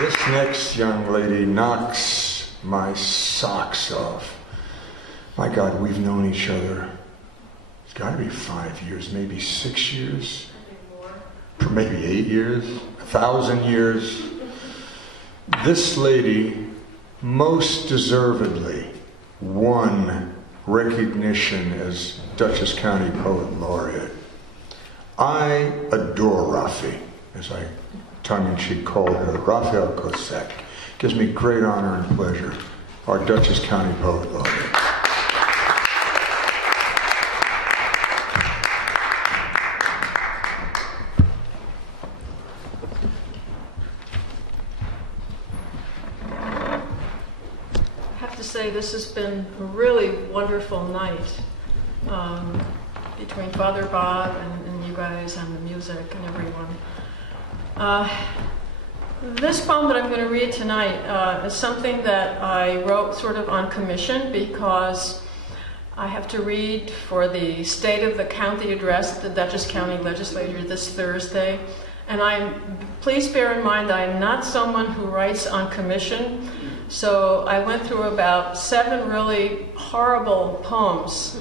This next young lady knocks my socks off. My God, we've known each other. It's got to be 5 years, maybe 6 years, maybe 8 years, 1,000 years. This lady most deservedly won recognition as Dutchess County Poet Laureate. I adore Rafi, as I tongue-in-cheek called her, Raphael Kosek. Gives me great honor and pleasure, our Dutchess County Poet Laureate. I have to say this has been a really wonderful night between Father Bob and you guys and the music and everyone. This poem that I'm going to read tonight is something that I wrote sort of on commission because I have to read for the State of the County address at the Dutchess County Legislature this Thursday. And please bear in mind that I'm not someone who writes on commission. So I went through about 7 really horrible poems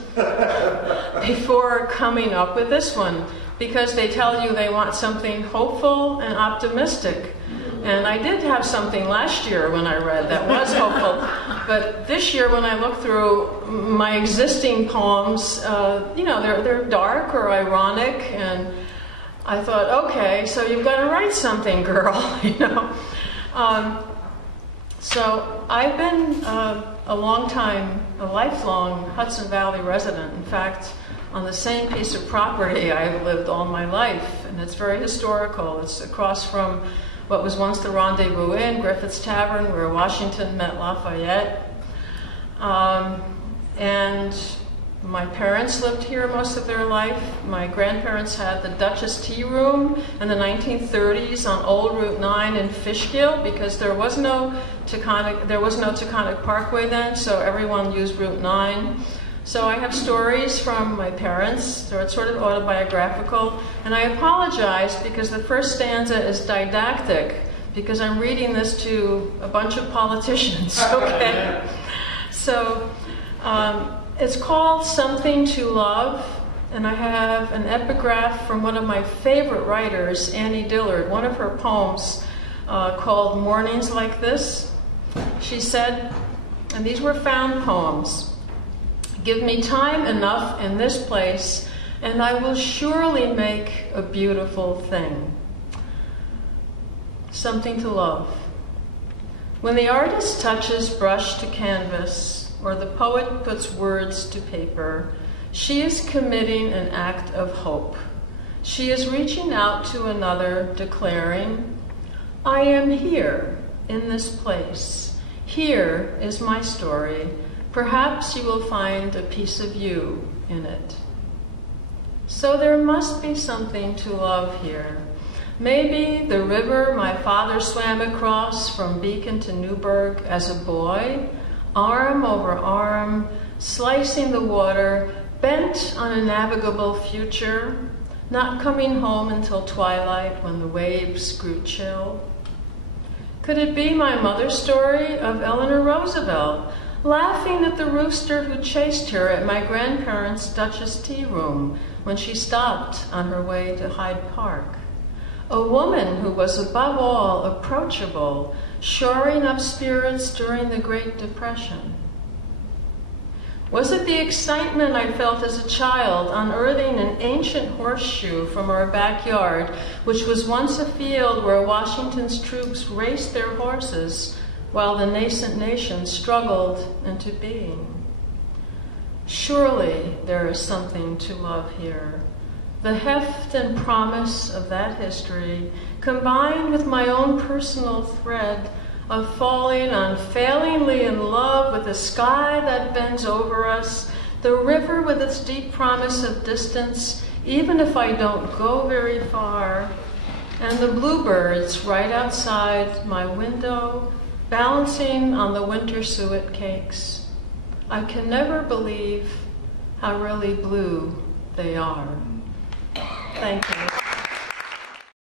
before coming up with this one, because they tell you they want something hopeful and optimistic. And I did have something last year when I read that was hopeful. But this year when I look through my existing poems, they're dark or ironic. And I thought, okay, so you've got to write something, girl, So I've been a lifelong Hudson Valley resident. In fact, on the same piece of property I've lived all my life, and it's very historical. It's across from what was once the Rendezvous Inn, Griffith's Tavern, where Washington met Lafayette. And my parents lived here most of their life. My grandparents had the Dutchess Tea Room in the 1930s on Old Route 9 in Fishkill, because there was no Taconic Parkway then, so everyone used Route 9. So I have stories from my parents, so it's sort of autobiographical. And I apologize because the first stanza is didactic, because I'm reading this to a bunch of politicians, okay? So it's called Something to Love, and I have an epigraph from one of my favorite writers, Annie Dillard, one of her poems called Mornings Like This. She said, and these were found poems, "Give me time enough in this place, and I will surely make a beautiful thing." Something to love. When the artist touches brush to canvas, or the poet puts words to paper, she is committing an act of hope. She is reaching out to another, declaring, "I am here in this place. Here is my story. Perhaps you will find a piece of you in it." So there must be something to love here. Maybe the river my father swam across from Beacon to Newburgh as a boy, arm over arm, slicing the water, bent on a navigable future, not coming home until twilight when the waves grew chill. Could it be my mother's story of Eleanor Roosevelt, laughing at the rooster who chased her at my grandparents' Dutchess Tea Room when she stopped on her way to Hyde Park? A woman who was above all approachable, shoring up spirits during the Great Depression. Was it the excitement I felt as a child unearthing an ancient horseshoe from our backyard, which was once a field where Washington's troops raced their horses while the nascent nation struggled into being? Surely there is something to love here. The heft and promise of that history, combined with my own personal thread of falling unfailingly in love with the sky that bends over us, the river with its deep promise of distance, even if I don't go very far, and the bluebirds right outside my window, balancing on the winter suet cakes. I can never believe how really blue they are. Thank you.